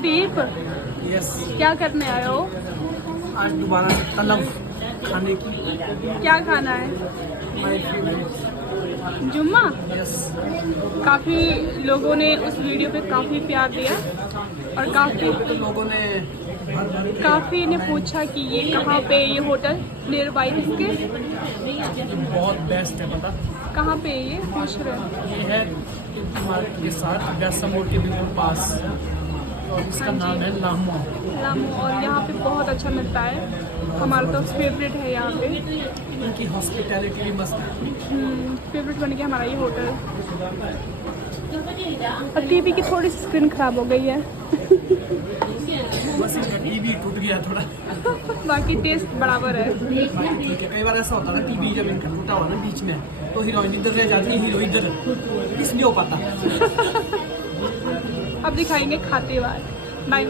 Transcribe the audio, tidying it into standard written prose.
दीप, yes, क्या करने आए हो? आज दोबारा तलब खाने की। क्या खाना है? My favourite. जुम्मा। यस, काफ़ी लोगों ने उस वीडियो पे काफ़ी प्यार दिया और तो लोगों ने काफ़ी ने पूछा कि ये कहाँ पे, ये होटल नियर बाई इसके बहुत बेस्ट है, पता कहाँ पे है, ये पूछ रहे हैं। ये है मार्केट के साथ व्यासा मोड़ के बिल्कुल पास, और इसका नाम है लामो। लामू, और यहाँ पे बहुत अच्छा मिलता है, हमारा तो फेवरेट है यहाँ पे। इनकी हॉस्पिटैलिटी भी मस्त है। फेवरेट बन गया हमारा ये होटल। और टीवी की थोड़ी सी स्क्रीन खराब हो गई है बस इनका टीवी टूट गया थोड़ा। बाकी टेस्ट बराबर है। ठीक है, कई बार ऐसा होता है ना, टीवी जब इनका टूटा हुआ ना बीच में, तो हीरोइन इधर रह जाती है, हीरो इधर, इसलिए हो पाता। अब दिखाएंगे खाते बाद। बाय।